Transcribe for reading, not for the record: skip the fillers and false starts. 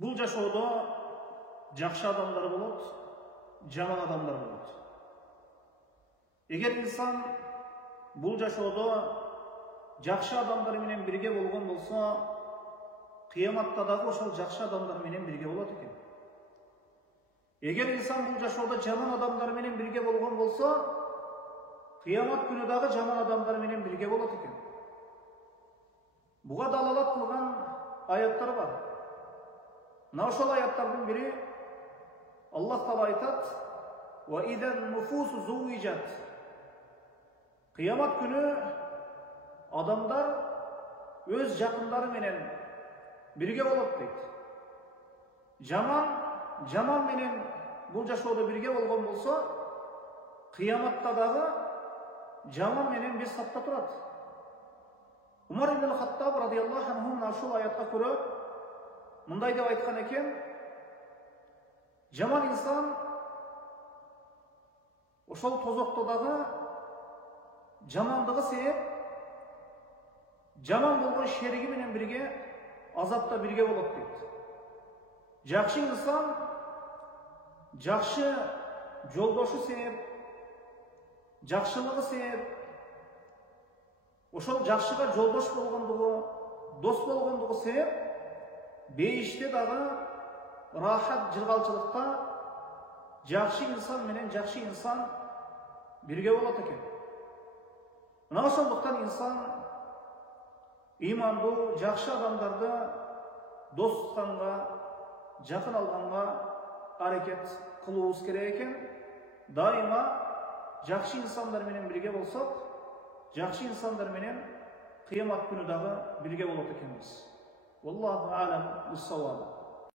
Бұл жашоодо жакшы адамдар болот, жаман адамдар болот. Эгер инсан бұл жашоодо жакшы адамдар менен бирге болгон болсо, кыяматта дагы ошол жакшы адамдар менен бирге болот экен. Эгер инсан бұл жашоодо жаман адамдар менен бирге болгон болсо, кыямат күнү дагы жаман адамдар менен бирге болот экен. Буга далалат кылган аяттар бар. Мына ошол аяттардын бири Аллах Таала айтат: "Ва идан нуфусу зуwijat." Кыямат күнү адамдар өз жакындары менен бирге болот дейт. Жаман менен бул жашоодо бирге болгон болсо, кыяматта дагы жаман менен бир сапта турат. Умар ибн Хаттаб радияллаху анху ушул аятка көрө мындай деп айткан экен: жаман инсан ошол тозокто дагы жамандыгы себеп жаман болгон шериги менен бирге азапта бирге болот дейт. Жакшы инсан жакшы жолдошу себеп, жакшылыгы себеп, ошол жакшыга жолдош болгондугу, дос болгондугу себеп бейиште дагы рахат, жыргалчылыкта жакшы инсан менен жакшы инсан бирге болот экен. Мына ошондуктан инсан имандуу, жакшы адамдарды дос тутканга, жакын алганга аракет кылуубуз керек экен. Дайыма жакшы инсандар менен бирге болсок, жакшы инсандар менен кыямат күнү дагы бирге болот экенбиз. Wallahu a'lam bis-sawab.